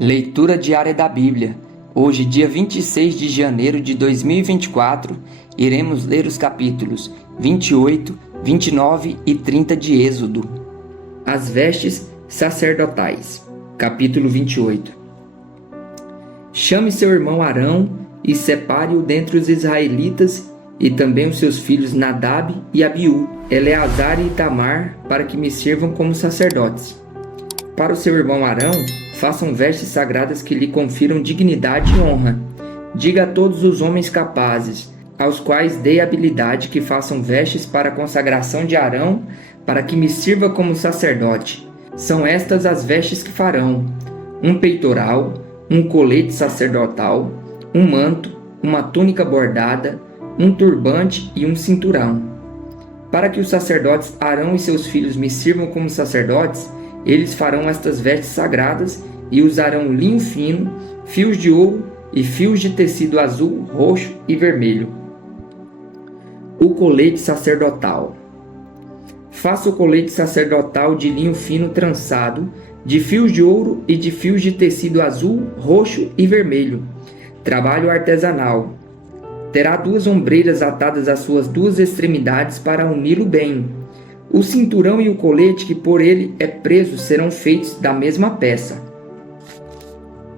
Leitura diária da Bíblia. Hoje, dia 26 de janeiro de 2024, iremos ler os capítulos 28, 29 e 30 de Êxodo. As vestes sacerdotais. Capítulo 28. Chame seu irmão Arão e separe-o dentre os israelitas, e também os seus filhos Nadab e Abiú, Eleazar e Itamar, para que me sirvam como sacerdotes. Para o seu irmão Arão, façam vestes sagradas que lhe confiram dignidade e honra. Diga a todos os homens capazes, aos quais dei habilidade, que façam vestes para a consagração de Arão, para que me sirva como sacerdote. São estas as vestes que farão: um peitoral, um colete sacerdotal, um manto, uma túnica bordada, um turbante e um cinturão. Para que os sacerdotes Arão e seus filhos me sirvam como sacerdotes, eles farão estas vestes sagradas e usarão linho fino, fios de ouro e fios de tecido azul, roxo e vermelho. O colete sacerdotal. Faça o colete sacerdotal de linho fino trançado, de fios de ouro e de fios de tecido azul, roxo e vermelho. Trabalho artesanal. Terá 2 ombreiras atadas às suas 2 extremidades para uni-lo bem. O cinturão e o colete que por ele é preso serão feitos da mesma peça.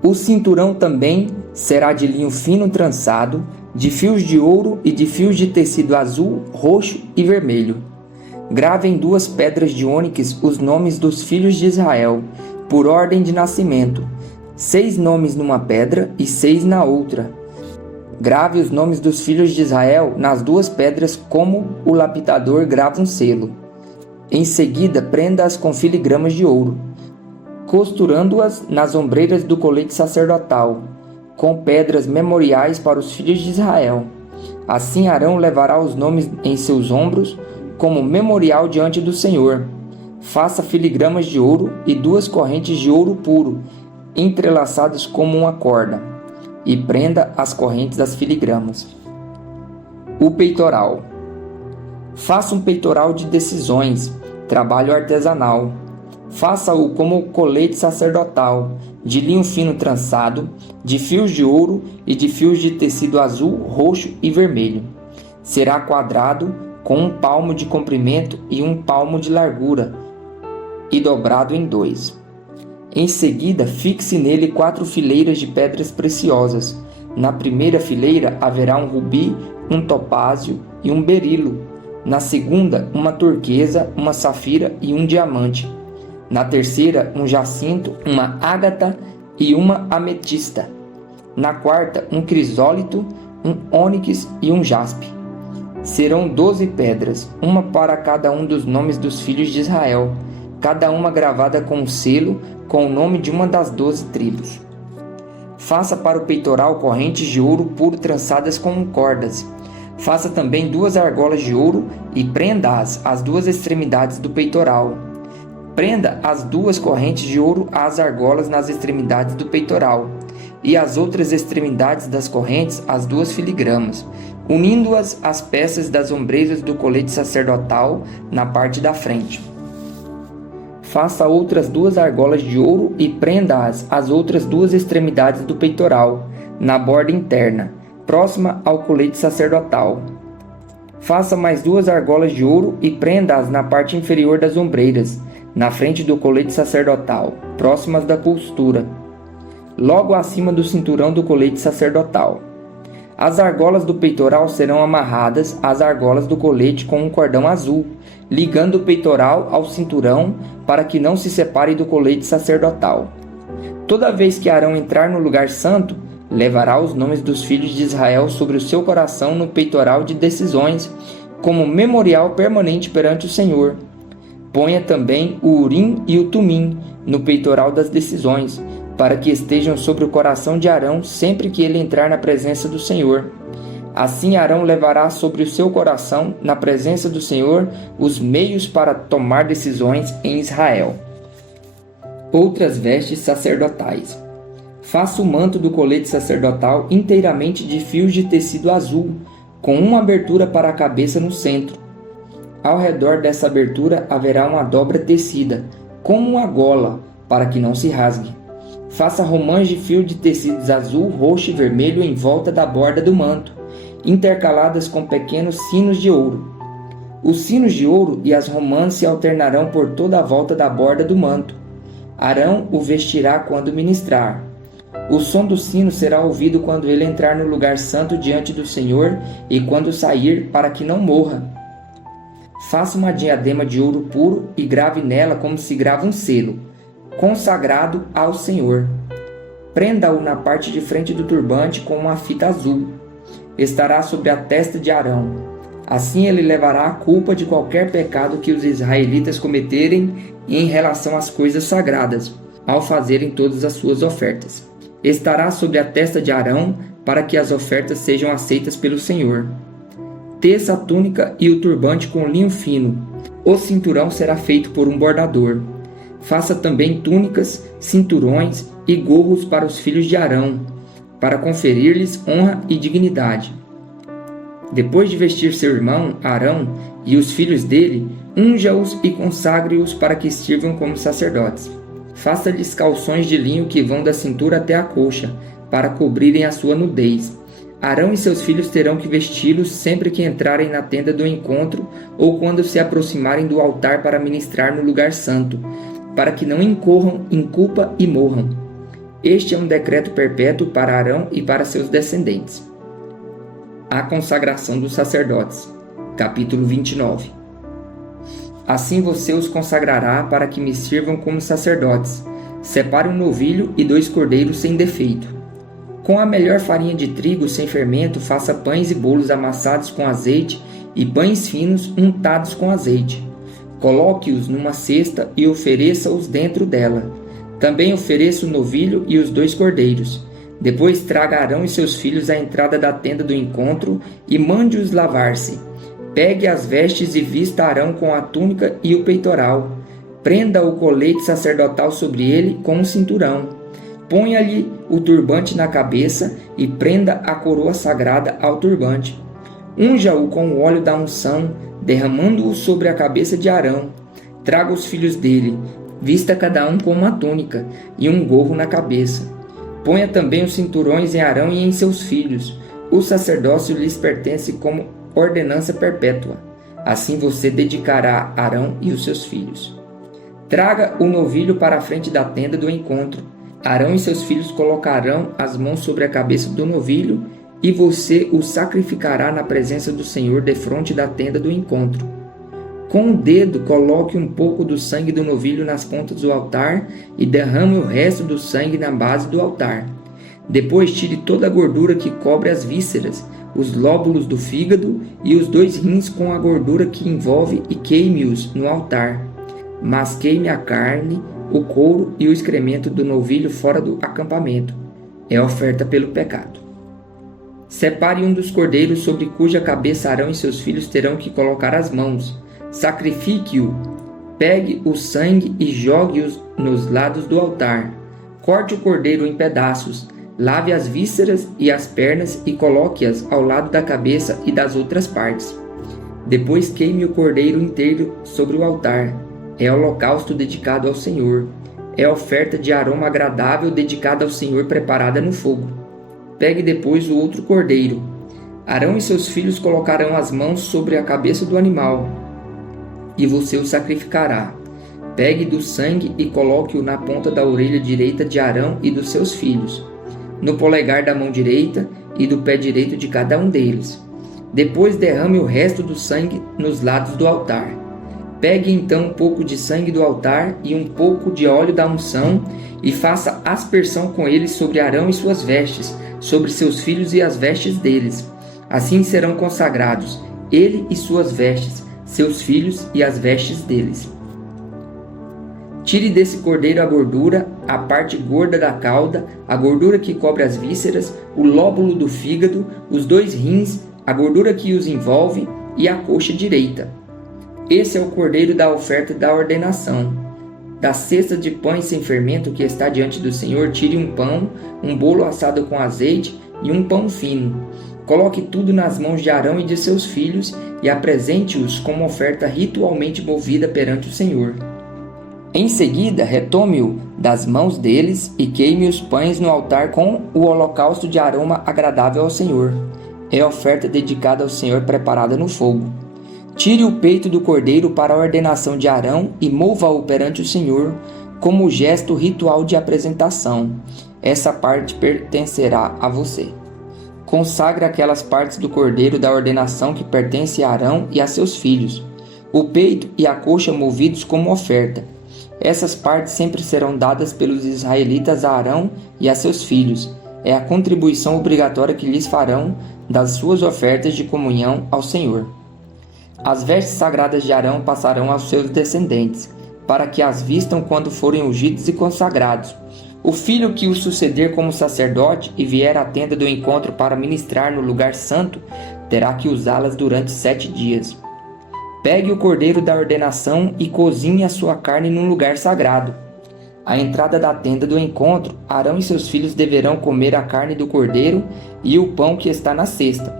O cinturão também será de linho fino trançado, de fios de ouro e de fios de tecido azul, roxo e vermelho. Grave em 2 pedras de ônix os nomes dos filhos de Israel, por ordem de nascimento, 6 nomes numa pedra e 6 na outra. Grave os nomes dos filhos de Israel nas 2 pedras, como o lapidador grava um selo. Em seguida, prenda-as com filigramas de ouro, costurando-as nas ombreiras do colete sacerdotal, com pedras memoriais para os filhos de Israel. Assim Arão levará os nomes em seus ombros, como memorial diante do Senhor. Faça filigramas de ouro e 2 correntes de ouro puro, entrelaçadas como uma corda, e prenda as correntes das filigramas. O peitoral. Faça um peitoral de decisões, trabalho artesanal. Faça-o como o colete sacerdotal, de linho fino trançado, de fios de ouro e de fios de tecido azul, roxo e vermelho. Será quadrado, com 1 palmo de comprimento e 1 palmo de largura, e dobrado em 2. Em seguida, fixe nele 4 fileiras de pedras preciosas. Na primeira fileira haverá um rubi, um topázio e um berilo. Na segunda, uma turquesa, uma safira e um diamante. Na terceira, um jacinto, uma ágata e uma ametista. Na quarta, um crisólito, um ônix e um jaspe. Serão 12 pedras, uma para cada um dos nomes dos filhos de Israel, cada uma gravada com um selo com o nome de uma das 12 tribos. Faça para o peitoral correntes de ouro puro trançadas com cordas. Faça também 2 argolas de ouro e prenda-as às 2 extremidades do peitoral. Prenda as 2 correntes de ouro às argolas nas extremidades do peitoral, e as outras extremidades das correntes às 2 filigramas, unindo-as às peças das ombreiras do colete sacerdotal na parte da frente. Faça outras 2 argolas de ouro e prenda-as às outras 2 extremidades do peitoral, na borda interna, próxima ao colete sacerdotal. Faça mais 2 argolas de ouro e prenda-as na parte inferior das ombreiras, na frente do colete sacerdotal, próximas da costura, logo acima do cinturão do colete sacerdotal. As argolas do peitoral serão amarradas às argolas do colete com um cordão azul, ligando o peitoral ao cinturão para que não se separe do colete sacerdotal. Toda vez que Arão entrar no lugar santo, levará os nomes dos filhos de Israel sobre o seu coração no peitoral de decisões, como memorial permanente perante o Senhor. Ponha também o Urim e o Tumim no peitoral das decisões, para que estejam sobre o coração de Arão sempre que ele entrar na presença do Senhor. Assim Arão levará sobre o seu coração, na presença do Senhor, os meios para tomar decisões em Israel. Outras vestes sacerdotais. Faça o manto do colete sacerdotal inteiramente de fios de tecido azul, com uma abertura para a cabeça no centro. Ao redor dessa abertura haverá uma dobra tecida, como uma gola, para que não se rasgue. Faça romãs de fio de tecidos azul, roxo e vermelho em volta da borda do manto, intercaladas com pequenos sinos de ouro. Os sinos de ouro e as romãs se alternarão por toda a volta da borda do manto. Arão o vestirá quando ministrar. O som do sino será ouvido quando ele entrar no lugar santo diante do Senhor e quando sair, para que não morra. Faça uma diadema de ouro puro e grave nela como se grava um selo, consagrado ao Senhor. Prenda-o na parte de frente do turbante com uma fita azul. Estará sobre a testa de Arão. Assim ele levará a culpa de qualquer pecado que os israelitas cometerem em relação às coisas sagradas, ao fazerem todas as suas ofertas. Estará sobre a testa de Arão, para que as ofertas sejam aceitas pelo Senhor. Teça a túnica e o turbante com linho fino. O cinturão será feito por um bordador. Faça também túnicas, cinturões e gorros para os filhos de Arão, para conferir-lhes honra e dignidade. Depois de vestir seu irmão, Arão, e os filhos dele, unja-os e consagre-os para que sirvam como sacerdotes. Faça-lhes calções de linho que vão da cintura até a coxa, para cobrirem a sua nudez. Arão e seus filhos terão que vesti-los sempre que entrarem na tenda do encontro ou quando se aproximarem do altar para ministrar no lugar santo, para que não incorram em culpa e morram. Este é um decreto perpétuo para Arão e para seus descendentes. A consagração dos sacerdotes. Capítulo 29. Assim você os consagrará para que me sirvam como sacerdotes. Separe um novilho e 2 cordeiros sem defeito. Com a melhor farinha de trigo sem fermento, faça pães e bolos amassados com azeite e pães finos untados com azeite. Coloque-os numa cesta e ofereça-os dentro dela. Também ofereça o novilho e os 2 cordeiros. Depois traga Arão e seus filhos à entrada da tenda do encontro e mande-os lavar-se. Pegue as vestes e vista Arão com a túnica e o peitoral. Prenda o colete sacerdotal sobre ele com um cinturão. Ponha-lhe o turbante na cabeça e prenda a coroa sagrada ao turbante. Unja-o com o óleo da unção, derramando-o sobre a cabeça de Arão. Traga os filhos dele, vista cada um com uma túnica e um gorro na cabeça. Ponha também os cinturões em Arão e em seus filhos. O sacerdócio lhes pertence como ordenança perpétua. Assim você dedicará Arão e os seus filhos. Traga o novilho para a frente da tenda do encontro. Arão e seus filhos colocarão as mãos sobre a cabeça do novilho e você o sacrificará na presença do Senhor defronte da tenda do encontro. Com o dedo, coloque um pouco do sangue do novilho nas pontas do altar e derrame o resto do sangue na base do altar. Depois tire toda a gordura que cobre as vísceras, os lóbulos do fígado e os 2 rins com a gordura que envolve e queime-os no altar. Mas queime a carne, o couro e o excremento do novilho fora do acampamento. É oferta pelo pecado. Separe um dos cordeiros sobre cuja cabeça Arão e seus filhos terão que colocar as mãos. Sacrifique-o. Pegue o sangue e jogue-os nos lados do altar. Corte o cordeiro em pedaços. Lave as vísceras e as pernas e coloque-as ao lado da cabeça e das outras partes. Depois queime o cordeiro inteiro sobre o altar. É holocausto dedicado ao Senhor. É oferta de aroma agradável dedicada ao Senhor preparada no fogo. Pegue depois o outro cordeiro. Arão e seus filhos colocarão as mãos sobre a cabeça do animal e você o sacrificará. Pegue do sangue e coloque-o na ponta da orelha direita de Arão e dos seus filhos, no polegar da mão direita e do pé direito de cada um deles. Depois derrame o resto do sangue nos lados do altar. Pegue então um pouco de sangue do altar e um pouco de óleo da unção e faça aspersão com eles sobre Arão e suas vestes, sobre seus filhos e as vestes deles. Assim serão consagrados, ele e suas vestes, seus filhos e as vestes deles. Tire desse cordeiro a gordura, a parte gorda da cauda, a gordura que cobre as vísceras, o lóbulo do fígado, os 2 rins, a gordura que os envolve e a coxa direita. Esse é o cordeiro da oferta da ordenação. Da cesta de pães sem fermento que está diante do Senhor, tire um pão, um bolo assado com azeite e um pão fino. Coloque tudo nas mãos de Arão e de seus filhos e apresente-os como oferta ritualmente movida perante o Senhor. Em seguida, retome-o das mãos deles e queime os pães no altar com o holocausto de aroma agradável ao Senhor. É oferta dedicada ao Senhor preparada no fogo. Tire o peito do cordeiro para a ordenação de Arão e mova-o perante o Senhor como gesto ritual de apresentação. Essa parte pertencerá a você. Consagre aquelas partes do cordeiro da ordenação que pertencem a Arão e a seus filhos, o peito e a coxa movidos como oferta. Essas partes sempre serão dadas pelos israelitas a Arão e a seus filhos. É a contribuição obrigatória que lhes farão das suas ofertas de comunhão ao Senhor. As vestes sagradas de Arão passarão aos seus descendentes, para que as vistam quando forem ungidos e consagrados. O filho que o suceder como sacerdote e vier à tenda do encontro para ministrar no lugar santo, terá que usá-las durante 7 dias. Pegue o cordeiro da ordenação e cozinhe a sua carne num lugar sagrado. À entrada da tenda do encontro, Arão e seus filhos deverão comer a carne do cordeiro e o pão que está na cesta.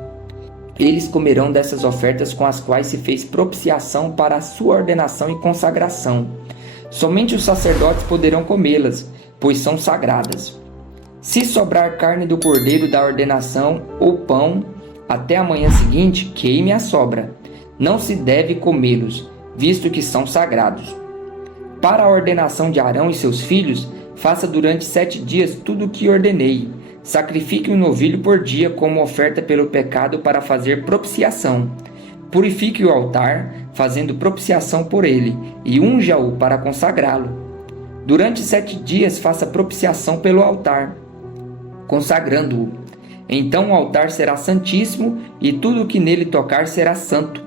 Eles comerão dessas ofertas com as quais se fez propiciação para a sua ordenação e consagração. Somente os sacerdotes poderão comê-las, pois são sagradas. Se sobrar carne do cordeiro da ordenação ou pão, até a manhã seguinte, queime a sobra. Não se deve comê-los, visto que são sagrados. Para a ordenação de Arão e seus filhos, faça durante 7 dias tudo o que ordenei. Sacrifique um novilho por dia como oferta pelo pecado para fazer propiciação. Purifique o altar, fazendo propiciação por ele, e unja-o para consagrá-lo. Durante 7 dias faça propiciação pelo altar, consagrando-o. Então o altar será santíssimo e tudo o que nele tocar será santo.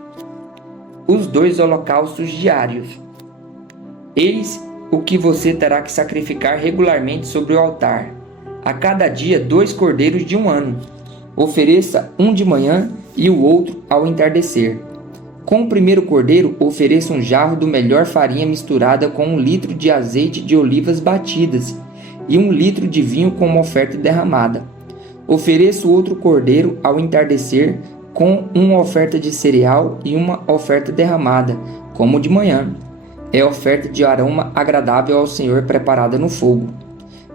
Os 2 holocaustos diários. Eis o que você terá que sacrificar regularmente sobre o altar. A cada dia 2 cordeiros de 1 ano. Ofereça um de manhã e o outro ao entardecer. Com o primeiro cordeiro, ofereça um jarro do melhor farinha misturada com 1 litro de azeite de olivas batidas e 1 litro de vinho como oferta derramada. Ofereça o outro cordeiro ao entardecer com uma oferta de cereal e uma oferta derramada, como de manhã. É oferta de aroma agradável ao Senhor preparada no fogo.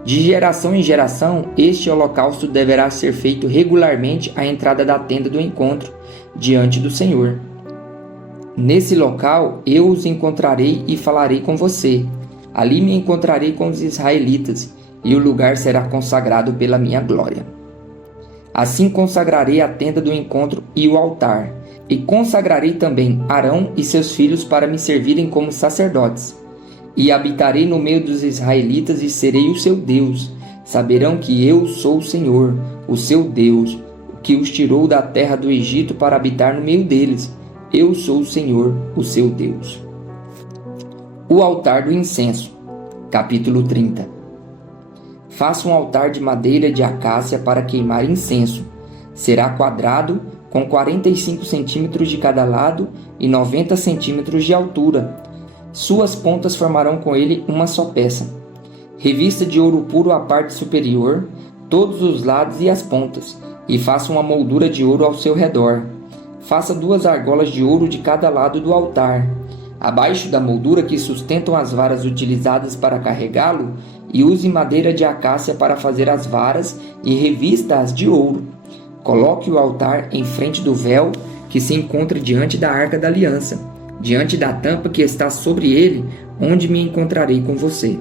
De geração em geração, este holocausto deverá ser feito regularmente à entrada da tenda do encontro, diante do Senhor. Nesse local eu os encontrarei e falarei com você. Ali me encontrarei com os israelitas, e o lugar será consagrado pela minha glória. Assim consagrarei a tenda do encontro e o altar, e consagrarei também Arão e seus filhos para me servirem como sacerdotes. E habitarei no meio dos israelitas e serei o seu Deus. Saberão que eu sou o Senhor, o seu Deus, que os tirou da terra do Egito para habitar no meio deles. Eu sou o Senhor, o seu Deus. O altar do incenso. Capítulo 30. Faça um altar de madeira de acácia para queimar incenso. Será quadrado, com 45 centímetros de cada lado e 90 centímetros de altura. Suas pontas formarão com ele uma só peça. Revista de ouro puro a parte superior, todos os lados e as pontas, e faça uma moldura de ouro ao seu redor. Faça 2 argolas de ouro de cada lado do altar. Abaixo da moldura que sustentam as varas utilizadas para carregá-lo, e use madeira de acácia para fazer as varas e revista-as de ouro. Coloque o altar em frente do véu que se encontra diante da Arca da Aliança, diante da tampa que está sobre ele, onde me encontrarei com você.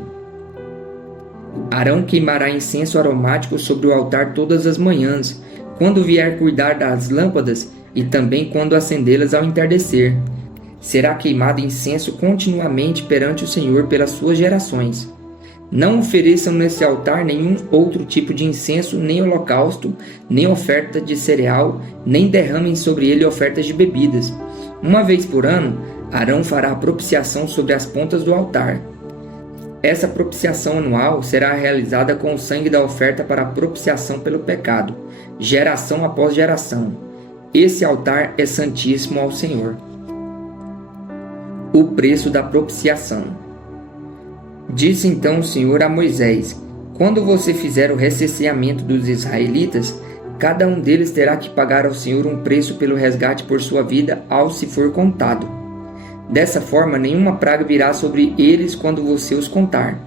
Arão queimará incenso aromático sobre o altar todas as manhãs, quando vier cuidar das lâmpadas e também quando acendê-las ao entardecer. Será queimado incenso continuamente perante o Senhor pelas suas gerações. Não ofereçam nesse altar nenhum outro tipo de incenso, nem holocausto, nem oferta de cereal, nem derramem sobre ele ofertas de bebidas. Uma vez por ano, Arão fará a propiciação sobre as pontas do altar. Essa propiciação anual será realizada com o sangue da oferta para a propiciação pelo pecado, geração após geração. Esse altar é santíssimo ao Senhor. O preço da propiciação. Disse então o Senhor a Moisés: quando você fizer o recenseamento dos israelitas, cada um deles terá que pagar ao Senhor um preço pelo resgate por sua vida ao se for contado. Dessa forma, nenhuma praga virá sobre eles quando você os contar.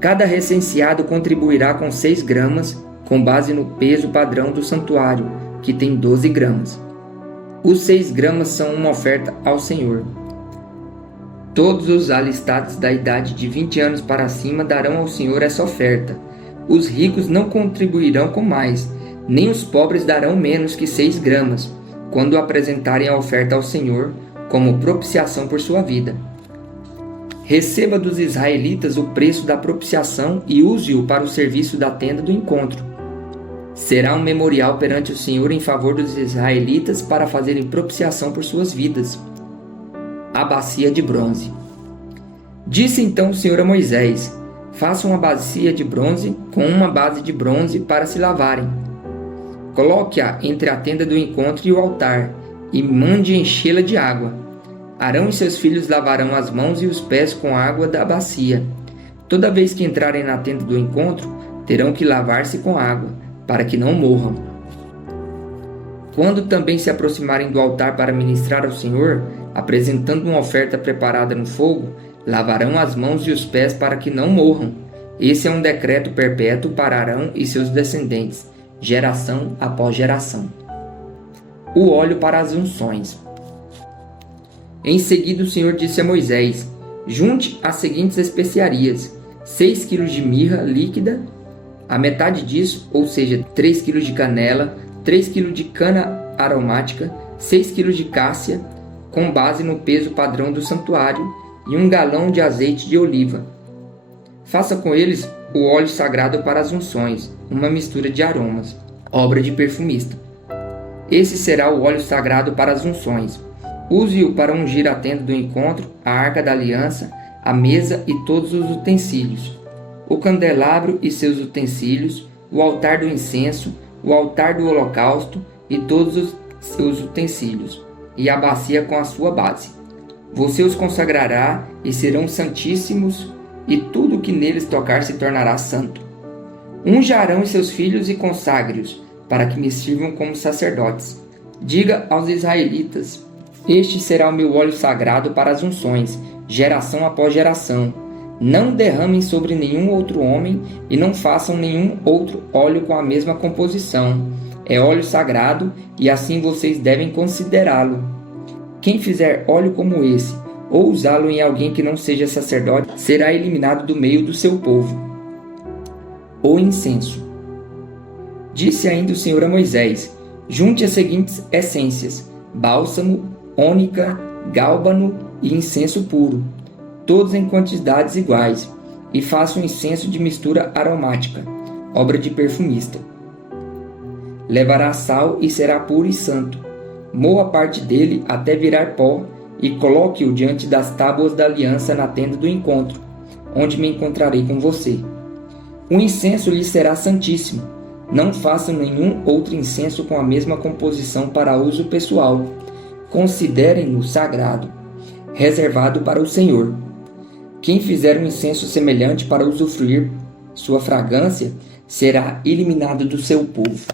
Cada recenseado contribuirá com 6 gramas, com base no peso padrão do santuário, que tem 12 gramas. Os 6 gramas são uma oferta ao Senhor. Todos os alistados da idade de 20 anos para cima darão ao Senhor essa oferta. Os ricos não contribuirão com mais, nem os pobres darão menos que 6 gramas, quando apresentarem a oferta ao Senhor, como propiciação por sua vida. Receba dos israelitas o preço da propiciação e use-o para o serviço da tenda do encontro. Será um memorial perante o Senhor em favor dos israelitas para fazerem propiciação por suas vidas. A bacia de bronze. Disse então o Senhor a Moisés: faça uma bacia de bronze com uma base de bronze para se lavarem. Coloque-a entre a tenda do encontro e o altar, e mande enchê-la de água. Arão e seus filhos lavarão as mãos e os pés com a água da bacia. Toda vez que entrarem na tenda do encontro, terão que lavar-se com água, para que não morram. Quando também se aproximarem do altar para ministrar ao Senhor, apresentando uma oferta preparada no fogo, lavarão as mãos e os pés para que não morram. Esse é um decreto perpétuo para Arão e seus descendentes, geração após geração. O óleo para as unções. Em seguida o Senhor disse a Moisés: junte as seguintes especiarias: 6 kg de mirra líquida, a metade disso, ou seja, 3 kg de canela, 3 kg de cana aromática, 6 kg de cássia, com base no peso padrão do santuário, e 1 galão de azeite de oliva. Faça com eles o óleo sagrado para as unções, uma mistura de aromas, obra de perfumista. Esse será o óleo sagrado para as unções. Use-o para ungir a tenda do encontro, a arca da aliança, a mesa e todos os utensílios, o candelabro e seus utensílios, o altar do incenso, o altar do holocausto e todos os seus utensílios, e a bacia com a sua base. Você os consagrará e serão santíssimos, e tudo que neles tocar se tornará santo. Unja Arão e seus filhos e consagre-os, para que me sirvam como sacerdotes. Diga aos israelitas: este será o meu óleo sagrado para as unções, geração após geração. Não derramem sobre nenhum outro homem e não façam nenhum outro óleo com a mesma composição. É óleo sagrado e assim vocês devem considerá-lo. Quem fizer óleo como esse, ou usá-lo em alguém que não seja sacerdote, será eliminado do meio do seu povo. O incenso. Disse ainda o Senhor a Moisés: junte as seguintes essências: bálsamo, ônica, gálbano e incenso puro, todos em quantidades iguais, e faça um incenso de mistura aromática, obra de perfumista. Levará sal e será puro e santo. Moa parte dele até virar pó e coloque-o diante das tábuas da aliança na tenda do encontro, onde me encontrarei com você. O incenso lhe será santíssimo. Não façam nenhum outro incenso com a mesma composição para uso pessoal. Considerem-no sagrado, reservado para o Senhor. Quem fizer um incenso semelhante para usufruir sua fragrância será eliminado do seu povo.